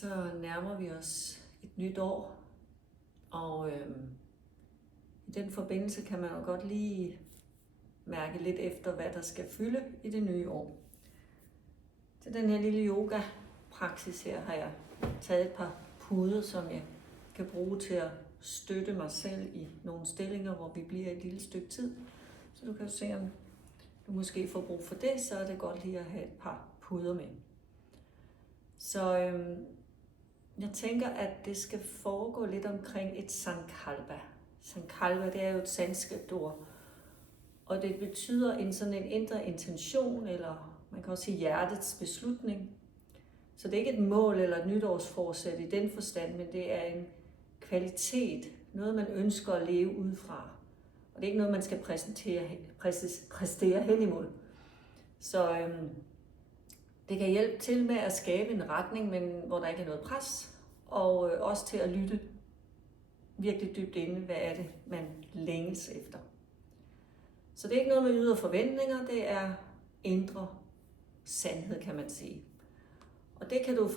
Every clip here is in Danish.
Så nærmer vi os et nyt år, og i den forbindelse kan man jo godt lige mærke lidt efter, hvad der skal fylde i det nye år. Til den her lille yoga-praksis her har jeg taget et par puder, som jeg kan bruge til at støtte mig selv i nogle stillinger, hvor vi bliver et lille stykke tid. Så du kan se, om du måske får brug for det, så er det godt lige at have et par puder med. Så jeg tænker, at det skal foregå lidt omkring et sankalpa. Sankalpa, det er jo et sanskrit-ord, og det betyder sådan en indre intention, eller man kan også sige hjertets beslutning. Så det er ikke et mål eller et nytårsforsæt i den forstand, men det er en kvalitet, noget man ønsker at leve ud fra. Og det er ikke noget, man skal præstere hen imod. Så det kan hjælpe til med at skabe en retning, men hvor der ikke er noget pres, og også til at lytte virkelig dybt inde, hvad er det, man længes efter. Så det er ikke noget med ydre forventninger, det er indre sandhed, kan man sige. Og det kan du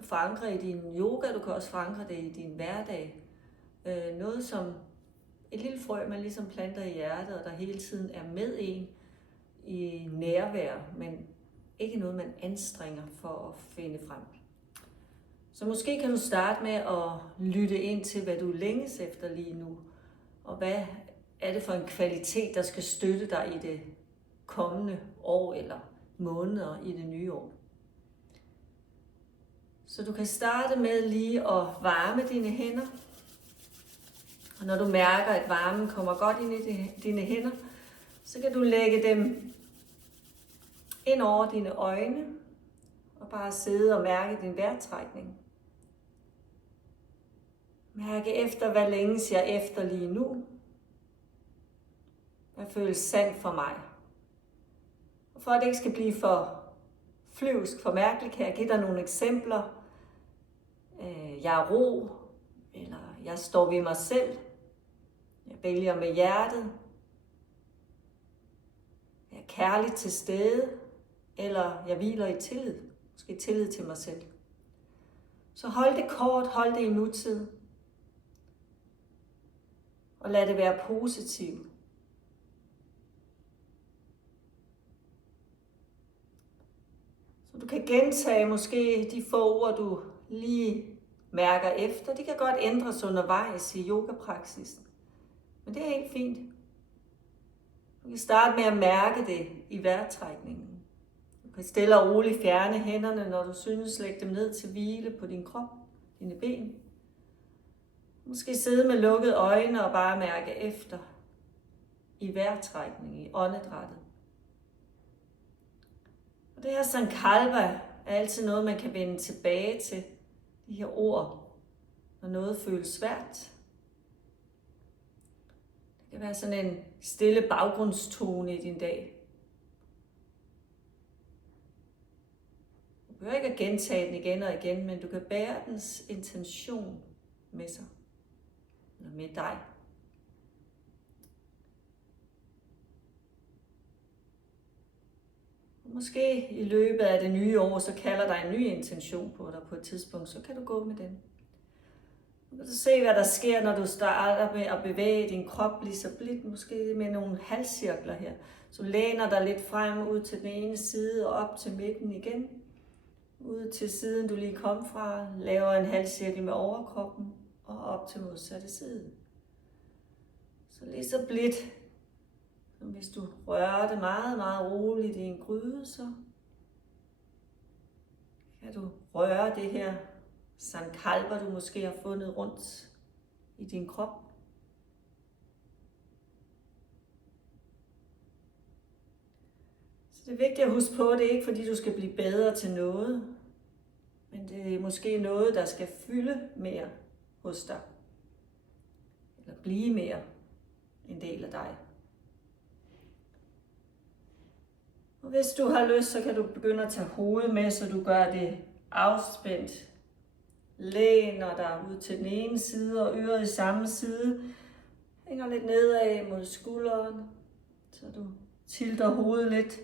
forankre i din yoga, du kan også forankre det i din hverdag. Noget som et lille frø, man ligesom planter i hjertet, og der hele tiden er med en i nærvær, men ikke noget, man anstrenger for at finde frem. Så måske kan du starte med at lytte ind til, hvad du længes efter lige nu, og hvad er det for en kvalitet, der skal støtte dig i det kommende år eller måneder i det nye år. Så du kan starte med lige at varme dine hænder. Og når du mærker, at varmen kommer godt ind i dine hænder, så kan du lægge dem ind over dine øjne og bare sidde og mærke din vejrtrækning. Mærke efter, hvad længes jeg efter lige nu. Hvad føles sandt for mig? Og for at det ikke skal blive for flyvsk, for mærkeligt, kan jeg give dig nogle eksempler. Jeg er ro, eller jeg står ved mig selv. Jeg vælger med hjertet. Jeg er kærligt til stede, eller jeg hviler i tillid. Måske tillid til mig selv. Så hold det kort, hold det i nutid. Og lad det være positivt. Så du kan gentage måske de få ord, du lige mærker efter. Det kan godt ændres undervejs i yogapraksisen. Men det er helt fint. Du kan starte med at mærke det i vejrtrækningen. Du kan stille og roligt fjerne hænderne, når du synes, lægge dem ned til hvile på din krop, dine ben. Måske sidde med lukkede øjne og bare mærke efter i vejrtrækningen, i åndedrættet. Og det her sankalpa er altid noget, man kan vende tilbage til, de her ord, når noget føles svært. Det kan være sådan en stille baggrundstone i din dag. Du behøver ikke at gentage den igen og igen, men du kan bære dens intention med sig, eller med dig. Måske i løbet af det nye år, så kalder der en ny intention på dig på et tidspunkt, så kan du gå med den. Du kan se, hvad der sker, når du starter med at bevæge din krop lige så blidt, måske med nogle halvcirkler her. Så læner dig lidt frem ud til den ene side og op til midten igen. Ud til siden, du lige kom fra, laver en halvcirkel med overkroppen og op til modsatte side. Så lige så blidt, som hvis du rører det meget, meget roligt i en gryde, så kan du røre det her sankalpa, du måske har fundet rundt i din krop. Så det er vigtigt at huske på, det er ikke fordi du skal blive bedre til noget, men det er måske noget, der skal fylde mere hos dig. Eller blive mere en del af dig. Og hvis du har lyst, så kan du begynde at tage hovedet med, så du gør det afspændt. Læner dig ud til den ene side, og øret i samme side. Hænger lidt nedad mod skulderen, så du tilter hovedet lidt.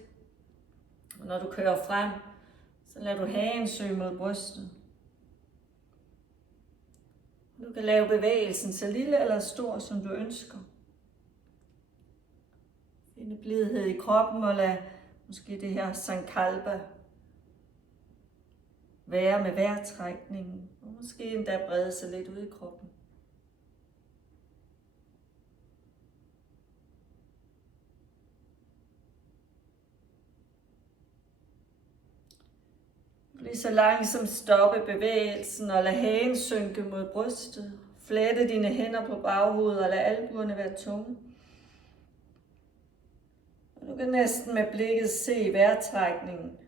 Og når du kører frem, så lader du hagen søge mod brystet. Du kan lave bevægelsen så lille eller stor, som du ønsker. Finde blidhed i kroppen og lad måske det her sankalpa være med vejrtrækningen. Og måske endda brede sig lidt ud i kroppen. Lige så langsomt stoppe bevægelsen og lad hagen synke mod brystet. Flette dine hænder på baghovedet og lad albuerne være tunge. Og du kan næsten med blikket se vejrtrækningen.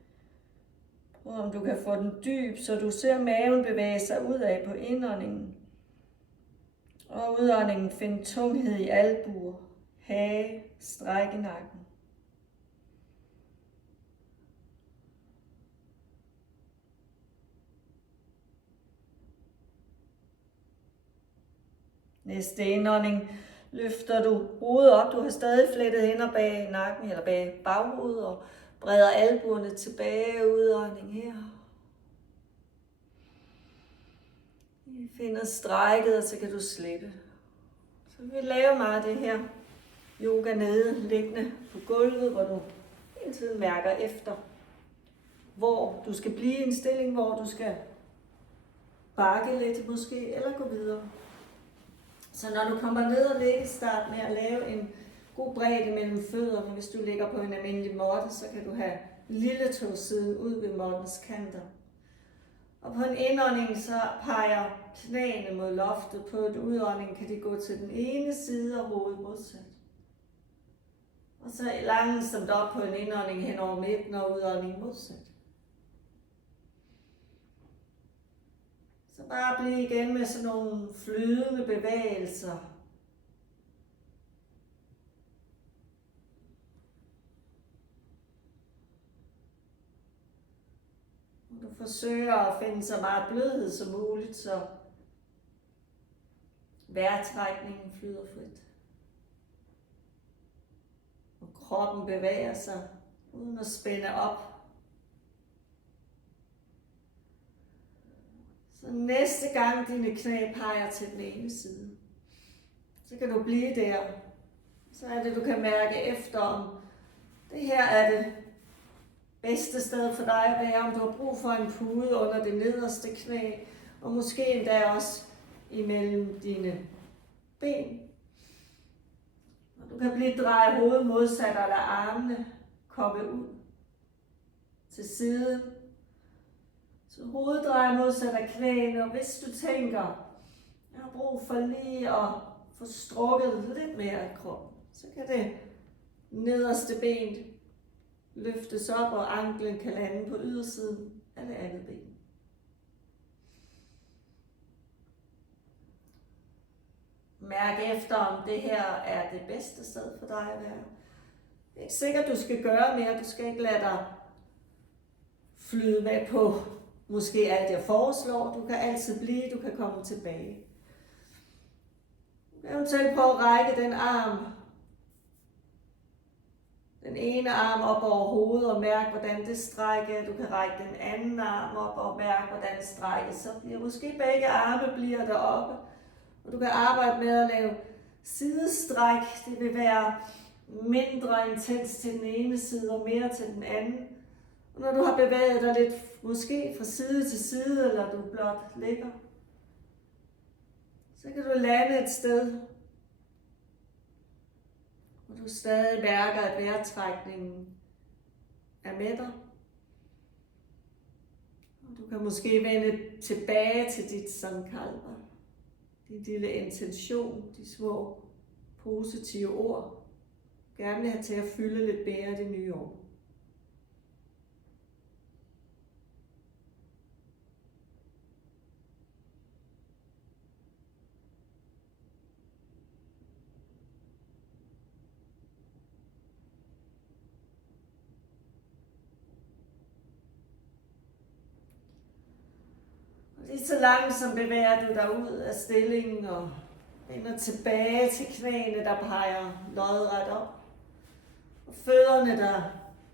Prøv om du kan få den dyb, så du ser maven bevæge sig udad på indåndingen. Og udåndingen find tunghed i albuer, hage, stræk i nakken. Næste indånding løfter du hovedet op. Du har stadig flettet hænder bag nakken eller bag baghovedet og breder albuerne tilbage. Udånding her. Vi finder strækket, og så kan du slippe. Så vi laver meget det her yoga nede, liggende på gulvet, hvor du hele tiden mærker efter, hvor du skal blive i en stilling, hvor du skal bakke lidt måske, eller gå videre. Så når du kommer ned og lægge, start med at lave en god bredde mellem fødderne. Hvis du ligger på en almindelig måtte, så kan du have lille tåsiden ud ved måttens kanter. Og på en indånding, så peger knæene mod loftet. På en udånding kan de gå til den ene side og hovedet modsat. Og så langsomt op på en indånding hen over midten og udånding modsat. Så bare bliv igen med sådan nogle flydende bevægelser. Du forsøger at finde så meget blødhed som muligt, så vejrtrækningen flyder frit. Og kroppen bevæger sig uden at spænde op. Så næste gang dine knæ peger til den ene side, så kan du blive der. Så er det, du kan mærke efter, om det her er det bedste sted for dig at være, om du har brug for en pude under det nederste knæ, og måske endda også imellem dine ben. Og du kan blive dreje hovedet modsat, og lade armene komme ud til siden. Så hovedet drejer modsat af knæene, og hvis du tænker, jeg har brug for lige at få strukket lidt mere i kroppen, så kan det nederste ben løftes op, og anklen kan lande på ydersiden af det andet ben. Mærk efter, om det her er det bedste sted for dig at være. Det er ikke sikkert, du skal gøre mere. Du skal ikke lade dig flyde med på måske alt jeg foreslår. Du kan altid blive, du kan komme tilbage. Du kan eventuelt prøve at række den arm. Den ene arm op over hovedet og mærk, hvordan det strækker. Du kan række den anden arm op og mærke, hvordan det strækker. Så bliver måske begge arme bliver deroppe. Og du kan arbejde med at lave sidestræk. Det vil være mindre intens til den ene side og mere til den anden. Og når du har bevæget dig lidt, måske fra side til side, eller du blot ligger, så kan du lande et sted, hvor du stadig mærker, at vejrtrækningen er med dig. Og du kan måske vende tilbage til dit sankalpa, din lille intention, de små positive ord, gerne vil have til at fylde lidt mere det nye år. Lige så langsomt bevæger du dig ud af stillingen og vender tilbage til knæene, der peger lodret op. Og fødderne, der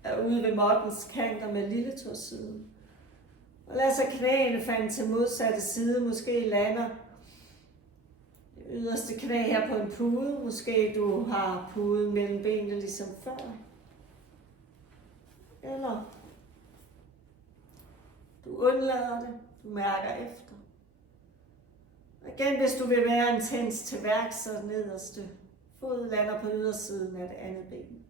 er ude ved måttens kanter med lille tåsiden. Og lad så knæene falde til modsatte side, måske lander Yderste knæ her på en pude. Måske du har puden mellem benene ligesom før. Eller du undlader det. Du mærker efter. Og igen, hvis du vil være intens til værks, så nederste fod lander på ydersiden af det andet ben.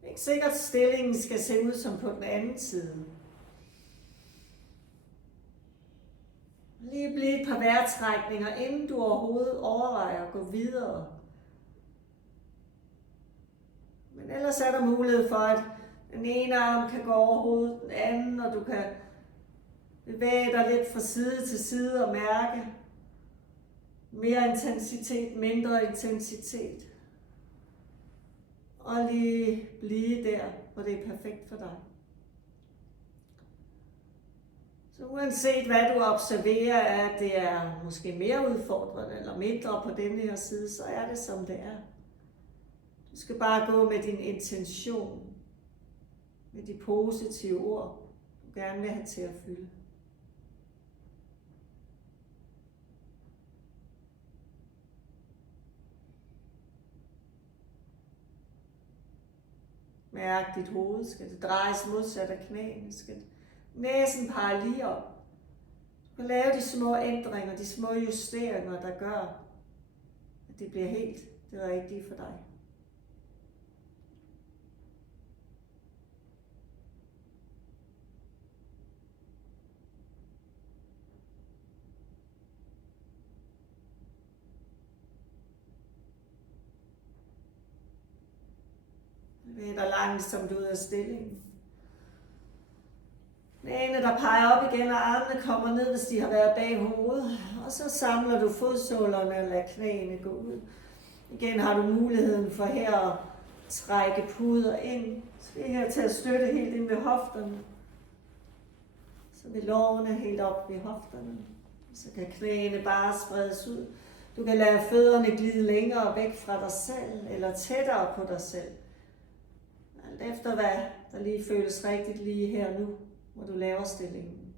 Det er ikke sikkert, at stillingen skal se ud som på den anden side. Lige blive et par vejrtrækninger, inden du overhovedet overvejer at gå videre. Men ellers er der mulighed for, at den ene arm kan gå over hovedet, den anden, og du kan bevæge dig lidt fra side til side og mærke mere intensitet, mindre intensitet. Og lige blive der, hvor det er perfekt for dig. Så uanset hvad du observerer, at det er måske mere udfordrende eller mindre på denne her side, så er det som det er. Du skal bare gå med din intention, med de positive ord, du gerne vil have til at fylde. Mærk dit hoved. Skal det drejes modsat af knæene? Skal næsen pege lige op? Du kan lave de små ændringer, de små justeringer, der gør, at det bliver helt det rigtige for dig. Bevæg dig langsomt ud af stillingen. Knæene, der peger op igen, og armene kommer ned, hvis de har været bag hovedet. Og så samler du fodsålerne og lader knæene gå ud. Igen har du muligheden for her at trække puder ind. Så det er her til at støtte helt ind ved hofterne. Så vil lårene helt op ved hofterne. Så kan knæene bare spredes ud. Du kan lade fødderne glide længere væk fra dig selv, eller tættere på dig selv. Alt efter hvad der lige føles rigtigt lige her nu, hvor du laver stillingen.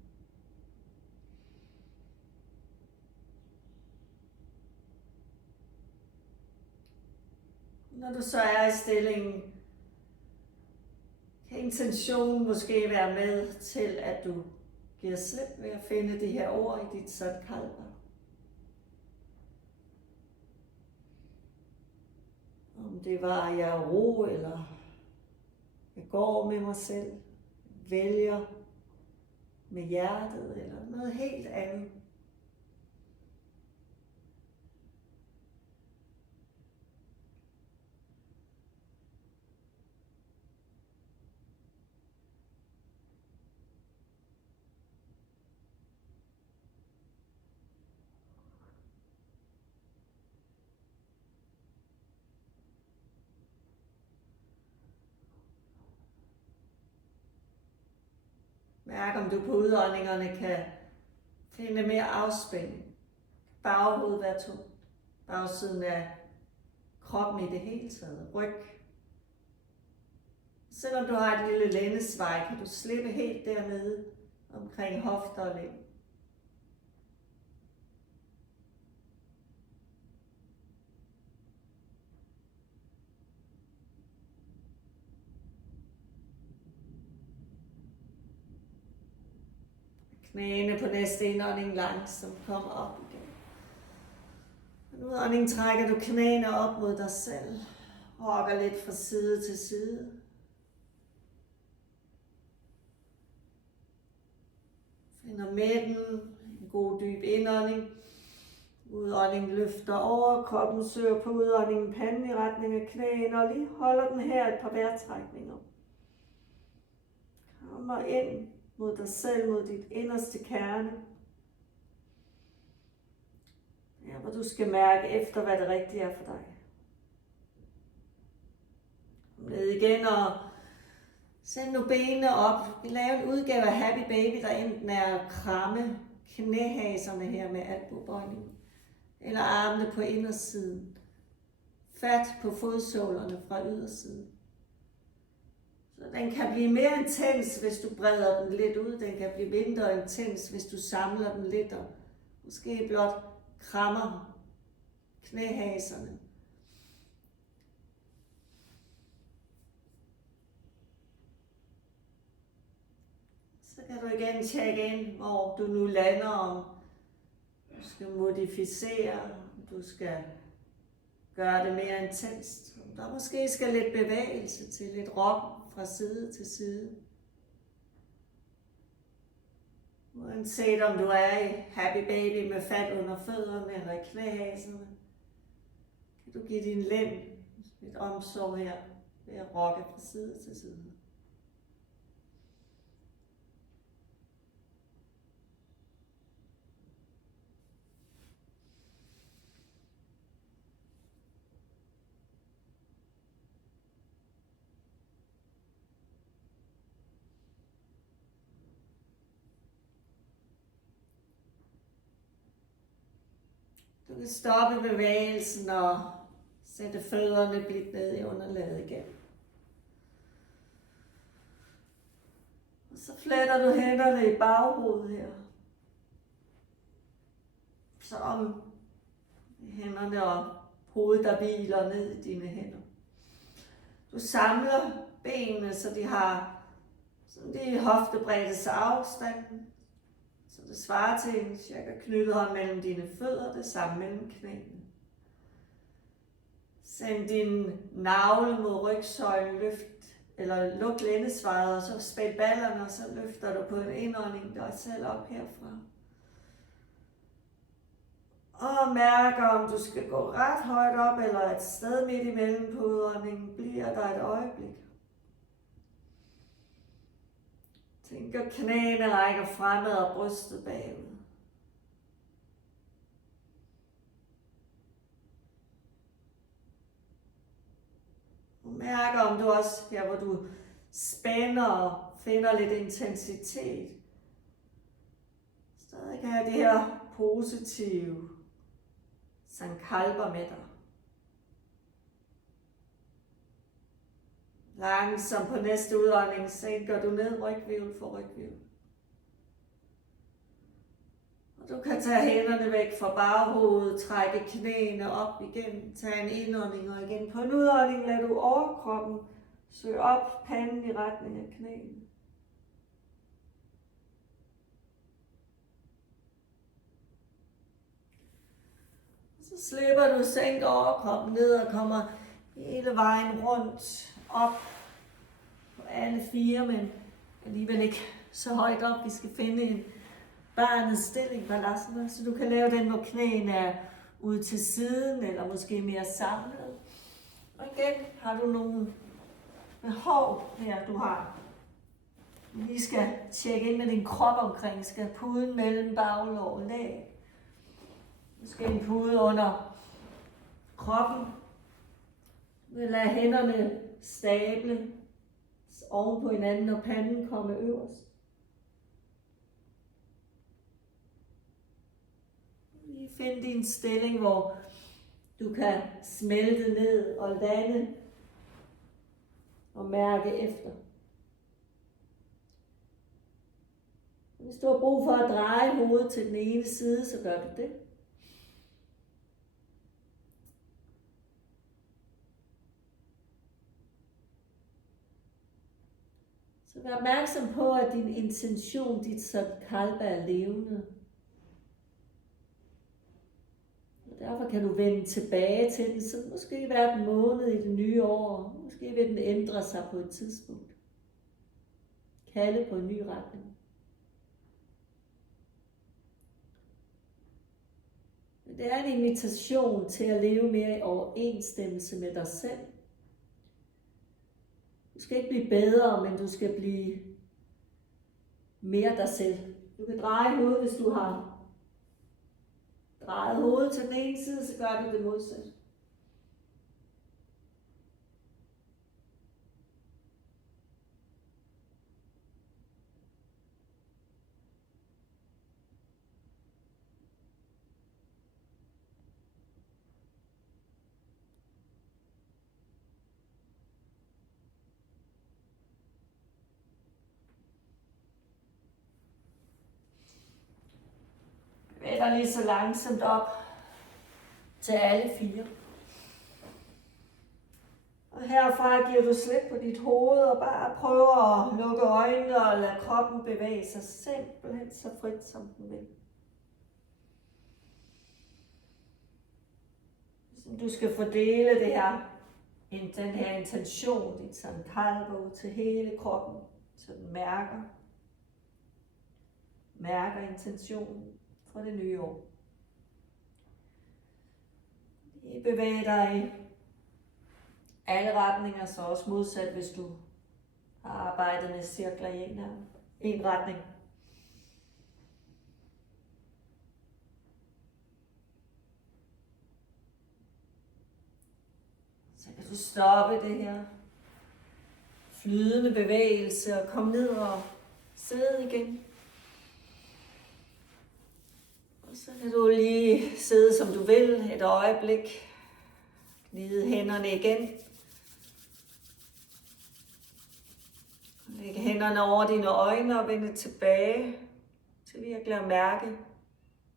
Når du så er i stillingen, kan intentionen måske være med til, at du giver slip ved at finde de her ord i dit sankalpa. Om det var, jeg er ro, eller jeg går med mig selv, vælger med hjertet, eller noget helt andet. Mærk, om du på udåndingerne kan finde mere afspænding. Baghovedet være tungt. Bagsiden af kroppen i det hele taget. Ryg. Selvom du har et lille lændesvej, kan du slippe helt dernede omkring hofter og lænd. Knæene på næste indånding langsomt kommer op igen. Og udånding trækker du knæene op mod dig selv. Rokker lidt fra side til side. Finder midten. En god dyb indånding. Udånding løfter over. Kroppen søger på udåndingen panden i retning af knæene. Og lige holder den her et par vejrtrækninger. Kommer ind mod dig selv, mod dit inderste kerne. Ja, hvor du skal mærke efter, hvad det rigtige er for dig. Ned igen og send nu benene op. Vi laver en udgave af Happy Baby, der enten er at kramme knæhaserne her med albuebøjning, eller armene på indersiden. Fat på fodsålerne fra ydersiden. Så den kan blive mere intens, hvis du breder den lidt ud. Den kan blive mindre intens, hvis du samler den lidt og måske blot krammer knæhaserne. Så kan du igen tjekke ind, hvor du nu lander, om du skal modificere, om du skal gøre det mere intenst. Der måske skal lidt bevægelse til, lidt rock fra side til side. Uanset om du er i happy baby med fat under fødderne eller i knæhaserne, kan du give din lem lidt omsorg her ved at rocke fra side til side. Du kan stoppe bevægelsen og sætte fødderne blidt ned i underlaget igen. Og så fletter du hænderne i baghovedet her. Så om hænderne og hovedet, der hviler ned i dine hænder. Du samler benene, så de har sådan de hoftebreddes afstand. Så det svarer til en cirka knyttehånd mellem dine fødder, det samme mellem knæene. Send din navle mod rygsøjlen, eller luk lændesvaret, og så spænd ballerne, og så løfter du på en indånding dig selv op herfra. Og mærker, om du skal gå ret højt op, eller et sted midt imellem på udåndingen, bliver der et øjeblik. Tænk, at knæene rækker fremad og brystet bagud. Og mærker, om du også her, hvor du spænder og finder lidt intensitet, stadig kan have det her positive sankalpa med dig. Langsomt på næste udånding sænker du ned ryghvirvel for ryghvirvel. Og du kan tage hænderne væk fra baghovedet, trække knæene op igen, tage en indånding og igen. På en udånding lader du overkroppen søge op, panden i retning af knæene. Så slipper du, sænker overkroppen ned og kommer hele vejen rundt op på alle fire, men alligevel ikke så højt op. Vi skal finde en barnets stilling, balasana, så du kan lave den, hvor knæene er ude til siden, eller måske mere samlet. Og igen har du nogle behov her, du har. Du lige skal tjekke ind med din krop omkring, skal puden mellem baglår og læg. Måske en pude under kroppen. Lad hænderne stable oven på hinanden, og panden kommer øverst. Find din stilling, hvor du kan smelte ned og lande og mærke efter. Hvis du har brug for at dreje hovedet til den ene side, så gør du det. Så vær opmærksom på, at din intention, dit sankalpa er levende. Og derfor kan du vende tilbage til den, så måske hvert en måned i det nye år. Måske vil den ændre sig på et tidspunkt. Kalde på en ny retning. Men det er en invitation til at leve mere i overensstemmelse med dig selv. Du skal ikke blive bedre, men du skal blive mere dig selv. Du kan dreje hovedet, hvis du har drejet hovedet til den ene side, så gør du det modsatte. Bevæg dig lige så langsomt op til alle 4. Og herfra giver du slip på dit hoved og bare prøver at lukke øjnene og lade kroppen bevæge sig simpelthen så frit som den vil. Du skal fordele det her, den her intention, dit sankalpa ud til hele kroppen, så den mærker intentionen for det nye år. I bevæger dig i alle retninger, så også modsat, hvis du har arbejdet med cirkler i en retning. Så kan du stoppe det her flydende bevægelse og komme ned og sidde igen. Og så kan du lige sidde som du vil et øjeblik. Gnide hænderne igen. Læg hænderne over dine øjne og vende tilbage til virkelig at mærke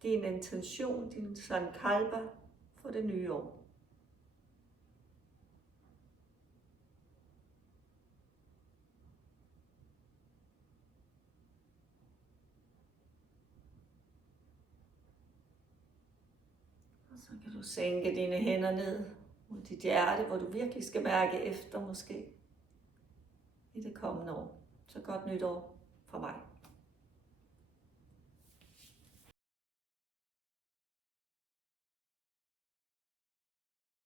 din intention, din sankalpa for det nye år. Og så kan du sænke dine hænder ned mod dit hjerte, hvor du virkelig skal mærke efter måske i det kommende år. Så godt nytår fra mig.